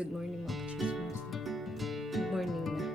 Good morning mga kachismos. Good morning na.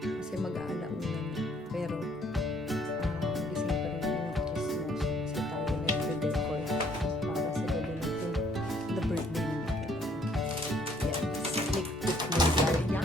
Kasi mag-aalauna na. Pero, gising pa rin mga kachismos. Kasi tayo nag-decor para sa gabi natin. The birthday ni Mikel. Yan. Slick tip mo yan. Yan!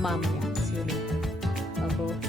Mamaya, see you later. Bubbles.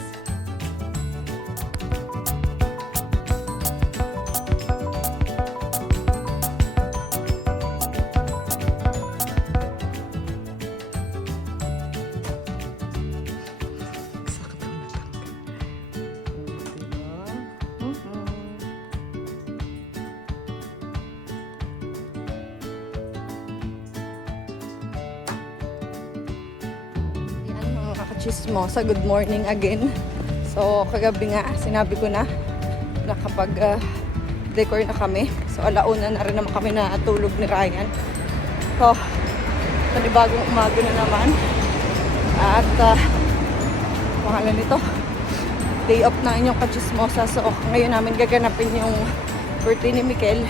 Chismosa, good morning again. So, kagabi nga, sinabi ko na kapag decor na kami. So, alauna na rin naman kami na tulog ni Ryan. So, panibagong umaga na naman. At, pangalan nito, day off na inyong kachismosa. So, ngayon namin gaganapin yung birthday ni Mikel.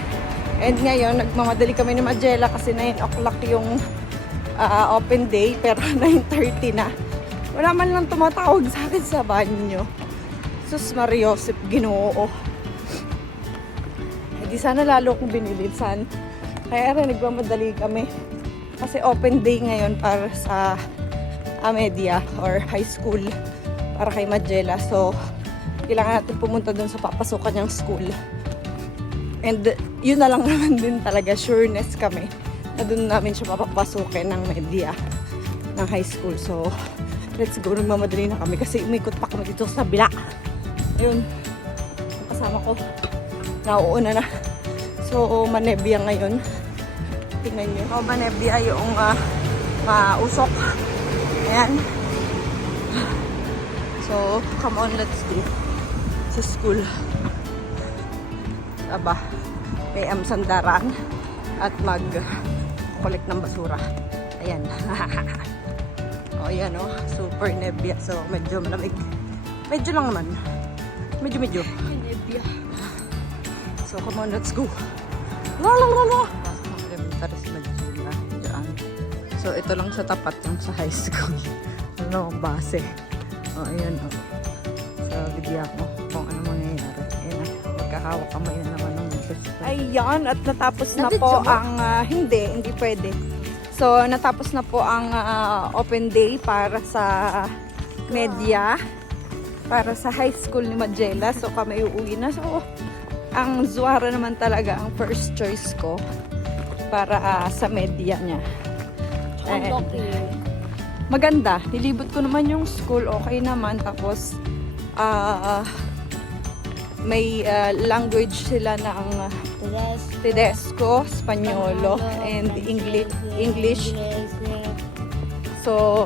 And ngayon, nagmamadali kami ni Majela kasi 9 o'clock yung open day. Pero 9:30 na. Wala man lang tumatawag sa akin sa banyo. Sus Mariosep, Ginoo. Eh di sana lalo kong binilisan. Kaya rin nagmamadali kami. Kasi open day ngayon para sa media or high school para kay Majela. So, kailangan natin pumunta dun sa papasukan niyang school. And yun na lang naman din talaga, sureness kami na dun namin siya papapasukin ng media ng high school. So, let's go, nagmamadali na kami kasi umikot pa kami dito sa bila. Ayun, yung kasama ko nauuna na. So, manebya ngayon. Tingnan nyo. So, manebya yung mausok. Ayan. So, come on, let's go. Sa school. Aba, may sandaran at mag-collect ng basura. Ayan. O, ayan o. Super nebya. So, medyo malamig. Medyo lang naman. Medyo. Nebya. So, come on, let's go. Lalalala! Pasok ng elementary si Majula. Diyan. So, ito lang sa tapat yung sa high school. Ano, base. O, ayan o. So, bigyan ko kung ano mangyayari. Ayan na. Magkahawak kamay na naman ng gusto. Ayan. At natapos na po ang... hindi pwede. So, natapos na po ang open day para sa media, para sa high school ni Majela. So, kami uuwi na. So, ang Zuara naman talaga ang first choice ko para sa media niya. Maganda. Nilibot ko naman yung school. Okay naman. Tapos, may language sila ng Tedesco, Espanyolo, and English. So,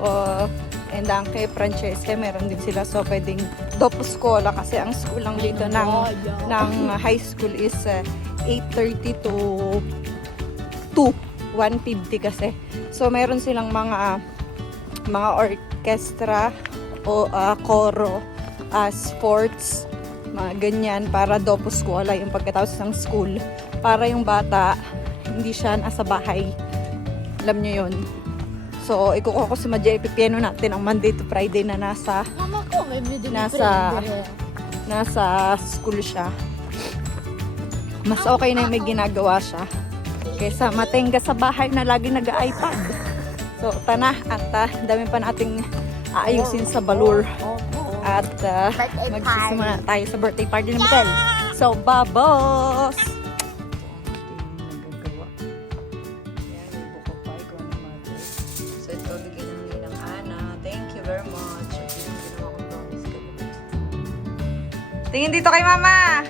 and ang kay Francesca, meron din sila. So, pwedeng dopo skola kasi ang school lang dito ng high school is 8:30 to 1:50 kasi. So, meron silang mga orchestra o koro, sports, mga ganyan para dopo skola yung pagkatapos ng school. Para yung bata, hindi siya nasa bahay. Alam nyo yun. So, ikukuha ko si Madja, ipipiano natin ang Monday to Friday na nasa school siya. Mas okay na yung may ginagawa siya kaysa matingga sa bahay na lagi nag-iPad. So, tana at dami pa nating aayusin sa Balur. At magsisimula tayo sa birthday party ni Mikel. So, babos! So, ito, bigyan namin ng Ana. Thank you very much. Tingin dito kay Mama!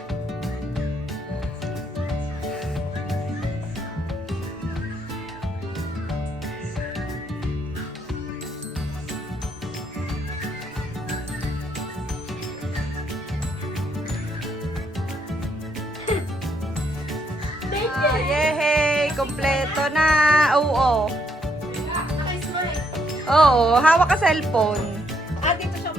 Yehey! Kompleto na! Oo. Oo, hawak ka cellphone. Dito siya.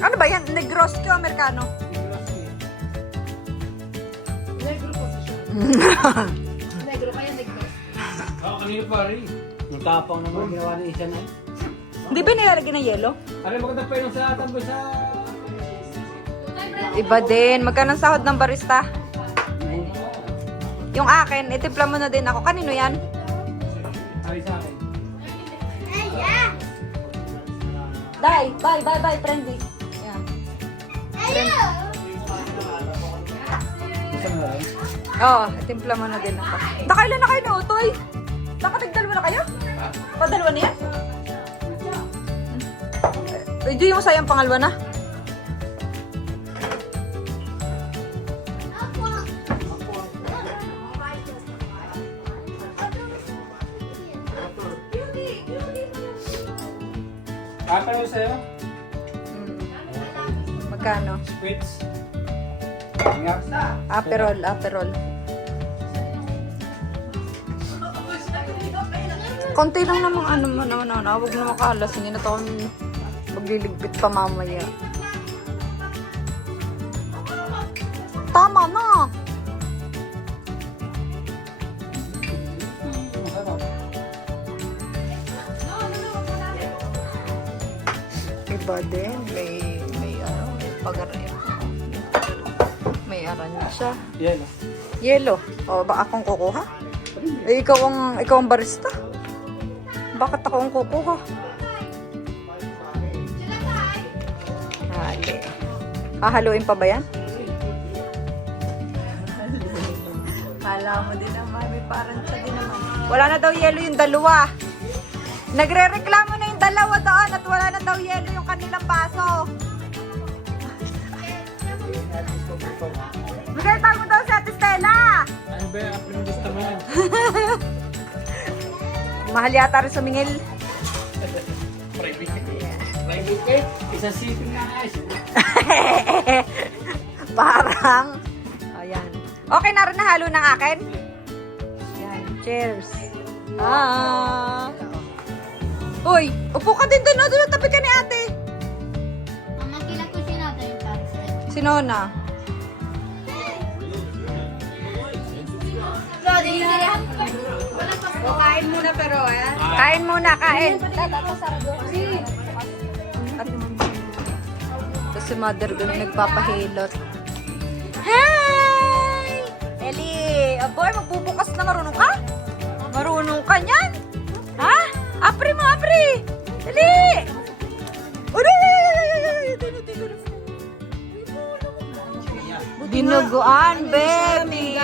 Ano ba yan? Negrosco Americano? Negro po siya. Negro kaya negro. Kanina pare. Ang tapang naman ginawa ni Isa na eh. Hindi ba nilalagyan ng yelo? Ano maganda pa yun sa tambo sa... Iba din. Magkano ang sahod ng barista? Yung akin, itimpla mo na din ako. Kanino yan? Sabi sa akin. Bye, trendy. Yeah. Isa mo rin? Oo, itimpla mo na din ako. Nakailan na kayo na utoy? Nakatagdalawa na kayo? Padalawa na yan? Di yung sayang pangalwa na? Apa na sa'yo? Magkano? Sweets. Ingat. Aperol. Konti lang namang ano mo naman. Huwag na makalas. Hindi na ito akong magliligpit pa mamaya. Tama na! Iba din. May pag-araya. May aranya siya. Yan. Yelo. O, ba akong kukuha? Eh, ikaw ang barista. Bakit ako ang kukuha? Hali. Hahaluin pa ba yan? Kala mo din naman, may parang siya din naman. Wala na daw yelo yung dalawa. Nagre-reklamo na yung dalawa doon at wala na daw yelo yung kanilang baso. Bigay tayo daw si Ate Stella. Ano ba yung apple gusto mo yan? Mahal yata rin sumingil. Private eh. Isang sitting na nga eh. Parang, ayan. Okay na rin nahalo ng akin? Ayan, cheers. Uy, upo ka din doon. Doon tabi ka ni ate. Mama, kila ko sinata yung pancit. Si Nona. Kain muna pero Kain muna, kain. Tapos si mother doon nagpapahilot. Hi! Eli! Aboy, magbubukas na marunong ka? Marunong ka niyan? Ha? Apri mo, apri! Eli! Dinuguan, baby!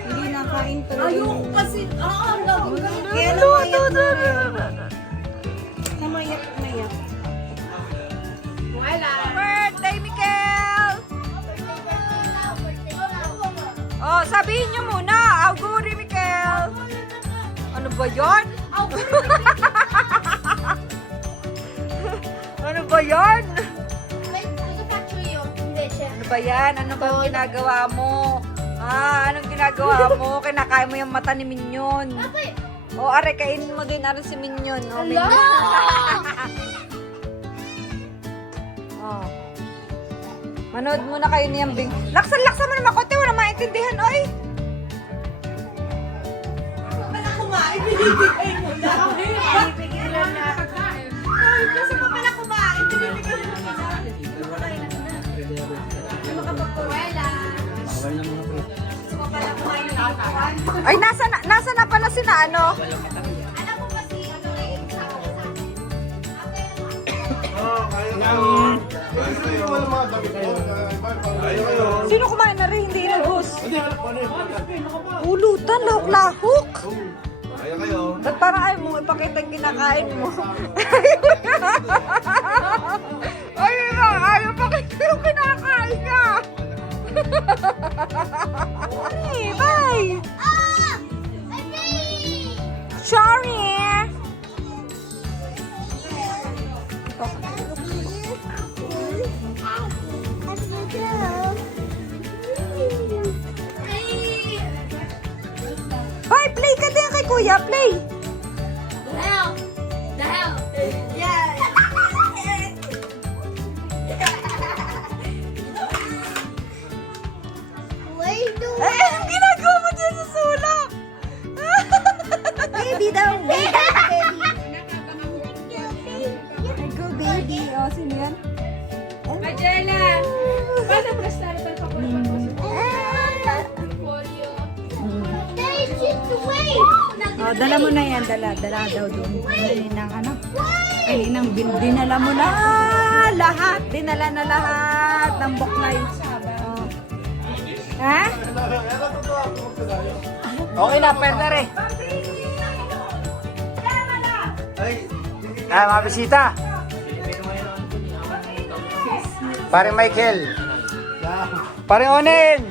hindi na kain pero ayoko kasi ang laging kaya namayat Birthday, Mikel! Oh, sabihin niyo muna, auguri, Mikel! Ano ba yan? Ano ba yan? Ano ba yan? Ano ba yung ginagawa mo? Anong ginagawa mo? Kinakain mo yung mata ni Minyon. O, are, kainin mo din are si Minyon. O, Minyon. Oh. Manood muna kayo niyang Bing. Laksan mo naman konti. Wala maintindihan, oy. pala kumain binibigay mo na Pigilan na. ay kasi pa pala kumain binibigay mo na Bawal na mga pre. pala kumain ng katawan Ay, nasa na pala sina, ano? Alam mo kasi ano eh, sa akin. Ngaw. Sino kumain na rin? Hindi inubos. Ulutan, lahok-lahok. Ayaw kayo. Ba't parang ayaw mo ipakita yung kinakain mo? Ayaw pakita yung kinakain niya. Hey, bye! Sorry! Bye! Play ka din kay Kuya! Play! Eh, anong ginagawa mo dyan sa sulok? Baby daw! Baby! Go baby! O, sino yan? Angela! Paano prestaratal ka po naman po sa Oh, dala mo na yan, dala daw doon. Kaninang ano? Kaninang dinala mo na lahat. Dinala na lahat ng buklay. Oh. Ha? Okay na, pwede rin. Ah, mga bisita. Pare Michael. Pare Onen.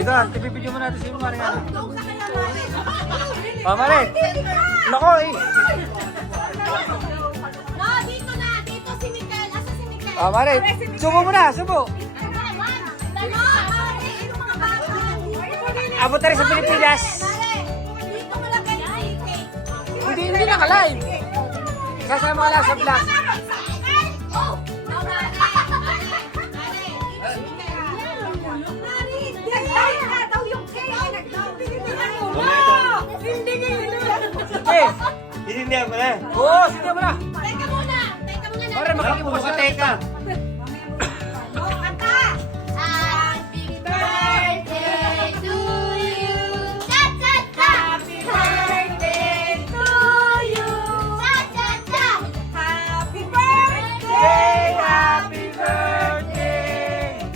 Tiga, pipipidyo mo natin si Mariana. Oh, Mare. Nako eh. Dito na! Dito si Miguel! Asa si Miguel? Oh, Mare. Subo mo na, subo. Abot na rin sa Pilipinas. Dito mo lagay si Kate. Hindi naka-live. Kasama ka lang sa vlog. Oh! Sige. Hinindihan mo na. Oo, sige mo na. Teka muna! Teka muna na! Pare, makakipos ka, teka. Happy birthday to you! Cha-cha-cha! Happy birthday to you! Cha-cha-cha! Happy birthday! Happy birthday.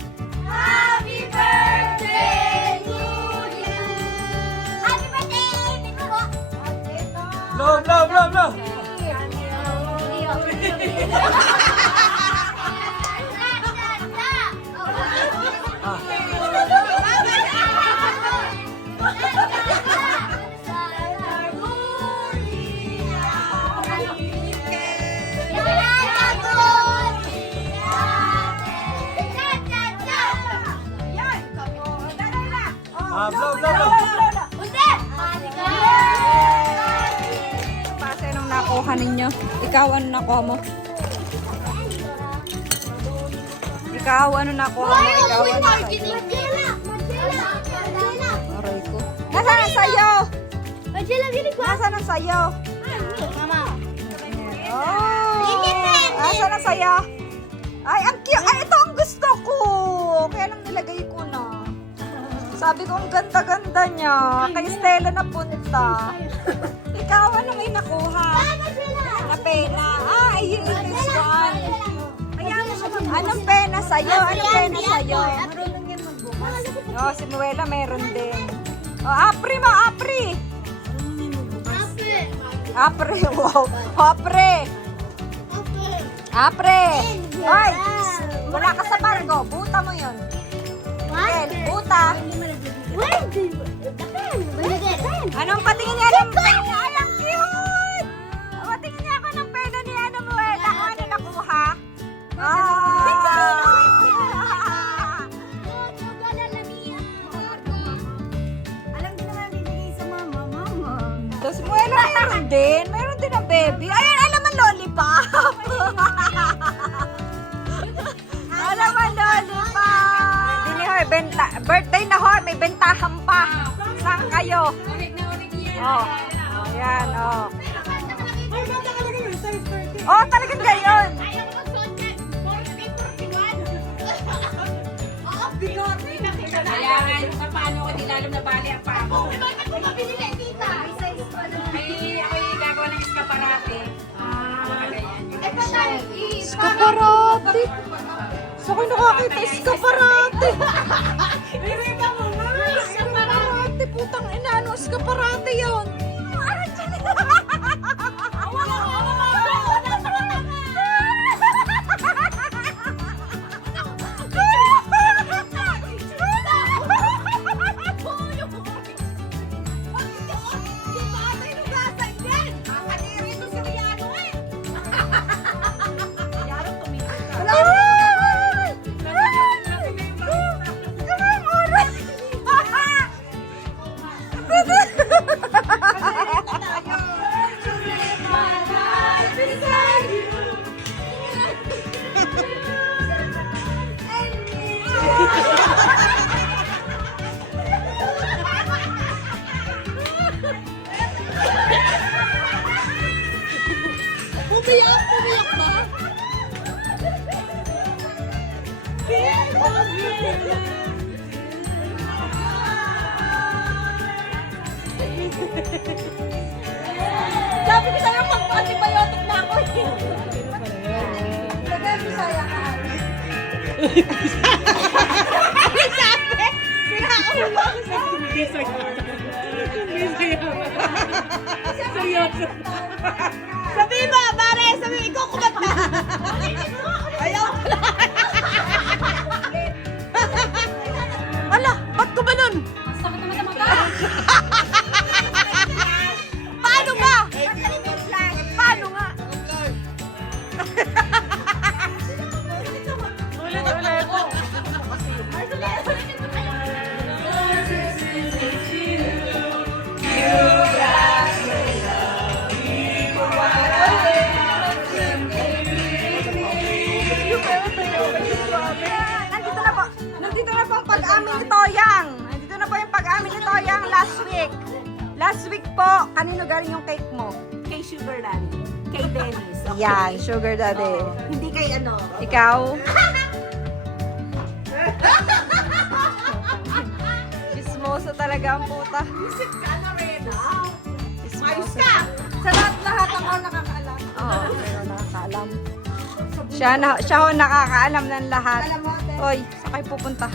Happy birthday to you! Happy birthday! Tingnan mo! Blow, blow, blow, blow. Ah, blow, blow, blow. Pase nung nakuha ninyo. Ikaw, ano nakuha mo? Ikaw, ano nakuha mo? Ikaw, ano sa'yo? Aray ko. Nasaan ang sayo? Nasaan ang sayo? Oh! Nasaan ang sayo? Ay, ang cute! Ay, ito ang gusto ko! Kaya lang nilagay ko na. Sabi ko, ang ganda-ganda niya. Kay Stella na punta. Ikaw, ano may nakuha? Na pena. Ah, ayun, this one. Anong pena sa'yo? Anong pena sa'yo? Oh, si Noela meron din. Oh, Apri mo, Apri! Apri, wow. Apri! Apri! Ay! Wala ka sa barko. Buta mo yun. Okay, buta. Anong patingin niya ng pena? Ay, ang cute! Patingin niya ako ng pena ni Ana Muela. Ano nakuha? Tapos Muela meron din. Meron din ang baby. Ayun, alam ang lollipop. Alam ang lollipop. Hindi ho, birthday na ho. May bentahan pa. Saan kayo? Oh, ayan, oh. Oh, talagang gayon. Yan, paano ko nilalam na bali ang pako. Bakit mo mabili kay tita? Ay, ako'y gagawa ng eskaparate. Eh, patay. Eskaparate. So, kayo nakakita, eskaparate. Rita mo nga. Eskaparate, putang ina, ano eskaparate yun? Umiyak ba? Sabi ko sa'yo, mag-antibiotic na ako eh. Sabi ko sa'yo, Sabi mo, pare, sabi ikaw kumanta. Ayaw. Ala, ba't ko ba nun? sakit naman sa mata. Paano ba? Paano nga? Ulit. Nandito na po ang pag-amin ni Toyang. Nandito na po yung pag-amin ni Toyang last week. Last week po, kanino galing yung cake mo? Kay Sugar Daddy. Kay Dennis. Okay? Yan, sugar daddy. Hindi kay ano. Ikaw? Chismoso talaga ang puta. Isip ka na rin. Chismoso. Sa lahat ako nakakaalam. Oo, pero nakakaalam. Siya ho nakakaalam ng lahat. Hoy, saan kayo pupunta?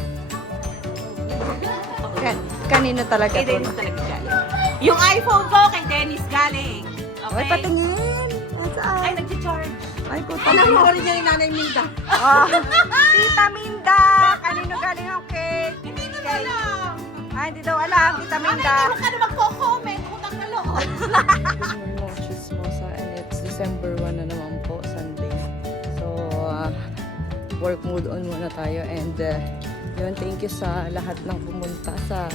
Kanino talaga Kay to? Dennis talaga galing. Yung iPhone ko kay Dennis galing. Hoy, patingin. Nasaan? Ay, nag-charge. Ay, puta. Alam mo rin niya yung nanay Minda. Oh, Tita Minda! Kanino galing ang cake? Hindi ko alam. Ay, hindi daw alam, Tita Minda. Huwag ka na magko-comment. Utang na loob. Good morning mga chismosa, and it's December 1 na naman po, Sunday. So, work mode on muna tayo, and yun, thank you sa lahat ng pumunta sa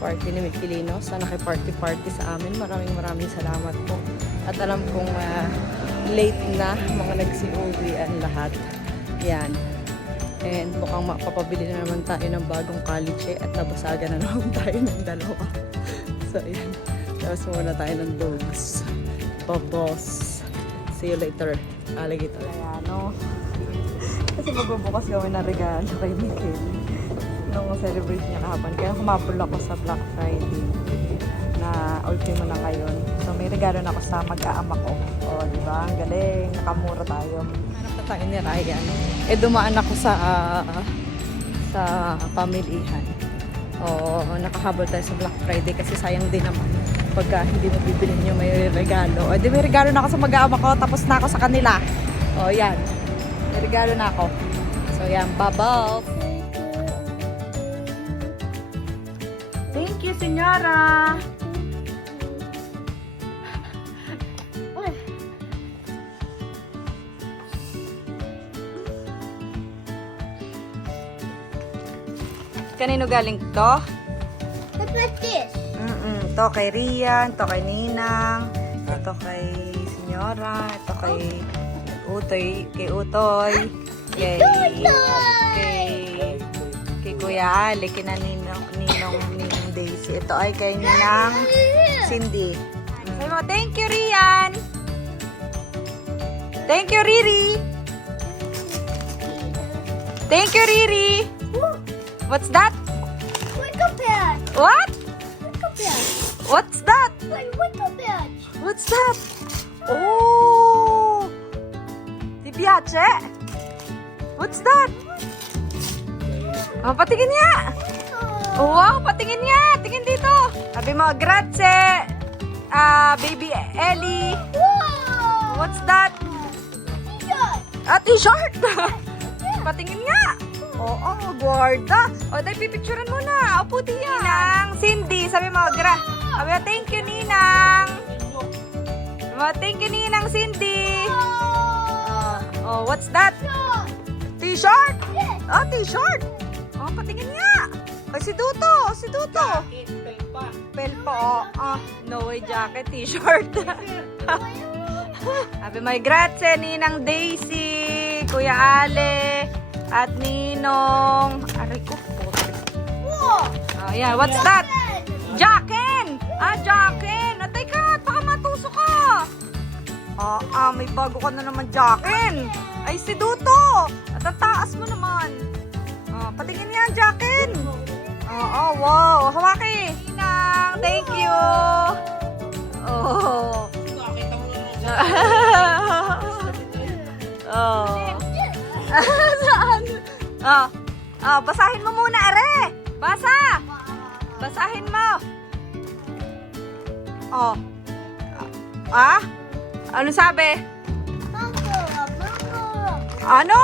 party ni Mikilino, sa nakiparty-party sa amin. Maraming salamat po. At alam kong late na mga nagsi-uwi ang lahat. Yan. And mukhang mapapabili na naman tayo ng bagong caliche at nabasagan na naman tayo ng dalawa. So, yan. Tapos muna tayo ng dogs. Babos. See you later. Alligator. Ayan, no? Kasi magbubukas kami ng regalo kay Mikil. Nung celebrate niya kahapon. Kaya humabol ako sa Black Friday na ultimo na ngayon. So, may regalo na ako sa mag-aama ko. O, di ba? Ang galing. Nakamura tayo. Hanap na tayo ni Ryan. Eh, dumaan ako sa pamilihan. O, nakahabol tayo sa Black Friday kasi sayang din naman pagka hindi mo bibili nyo may regalo. O, di may regalo na ako sa mag-aama ko. Tapos na ako sa kanila. O, yan. May regalo na ako. So, yan. Bubbles. Thank you, senyora. Uy. Kanino galing to? What's like this? To kay Rian, to kay Ninang, ito kay Senyora, ito kay Utoy, kay Kuya Ali, kina Ninong Daisy. Ito ay kay Ninang Cindy. Sabi mo, thank you, Rian! Thank you, Riri! Thank you, Riri! What's that? What? What's that? Bitch. What's that? Oh! Ti piace? What's that? Oh, patingin nga! Oh, wow, patingin nga! Tingin dito! Sabi mo, grazie! Baby Ellie! Wow. What's that? T-shirt! Patingin nga! Oo, guarda! O, dahil pipicturean mo na! Opo, diyan! Ninang Cindy, sabi mo, sabi mo, thank you, Ninang! Sabi mo, thank you, Ninang Cindy! Oh, what's that? T-shirt? Oh, t-shirt! Oh, patingin nga! Ay, si Duto! Si Duto! Pelpa, oh. No way jacket, t-shirt. Sabi mo, grazie, Ninang Daisy, Kuya Ale, at Ninong. Aray ko, putik. Oh, yeah. What's that? Jacken! Jacken! Atay ka, baka matusok ka. May bago ka na naman, Jacken. Ay, si Duto. At ang taas mo naman. Patingin yan, Jacken. Wow. Hawaki. Ninang, thank you. Oh. Saan? Basahin mo muna, are. Basa. Basahin mo. Ano sabi? Ano?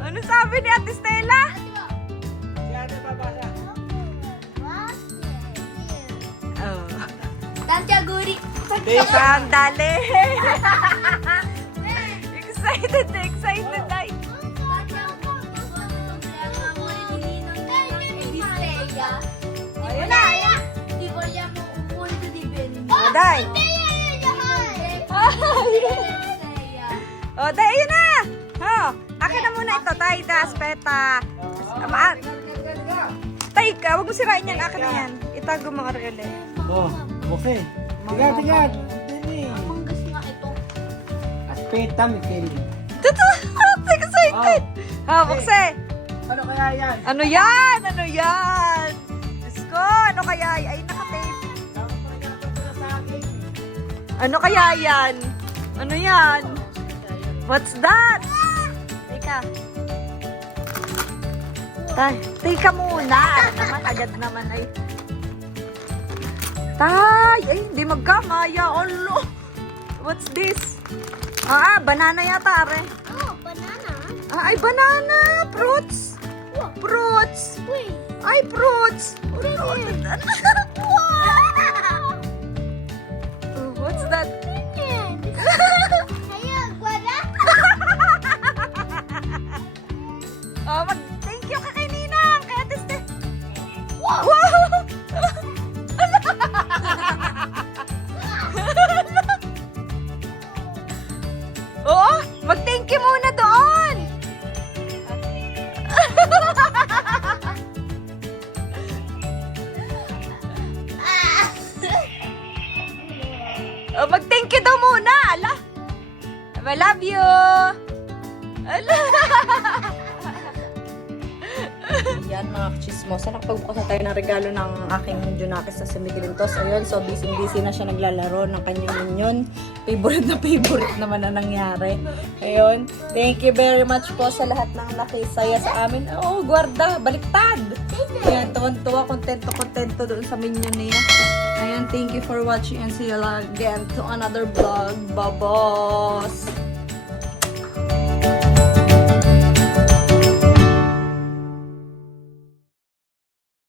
Ano sabi ni Ate Stella? Tantiaguri. Sandali. Excited ay. Ayun na. Aday. Day, ayun na. Akin na muna ito. Tay, peta. Tay ka, huwag mo sirain yan. Akin na yan. Itago mo ka rin ulit. Oh, okay. Tigat. Dini. Aspetta, Mikel. Totoo! Excited! Bukse! Ano kaya yan? Ano yan? Diyos ko, ano kaya? Ay, nakatape. Ano kaya yan? Ano yan? What's that? Teka. Teka muna. Agad naman ay. Tay! Ay, hindi magkamaya. Olo! What's this? Banana yata, are. Banana. Ay, banana! Fruits! Fruits! Wait. Ay, fruits! What's that? Thank you ka kay Ninang! Kaya teste. Wow! Oo, mag-thank you muna doon. Mag-thank you daw muna. Ala. I love you. Ala. Yan mga chismosa. Nakapagbukas na tayo ng regalo ng aking Junakis na si Miguelintos. Ayun, so busy na siya naglalaro ng kanyang minion. Favorite naman na nangyari. Ayun, thank you very much po sa lahat ng nakisaya sa amin. Oh, guarda, baliktad. Ayan, tuwan-tuwa, kontento doon sa minion niya. Ayan, thank you for watching and see you again to another vlog. Babos!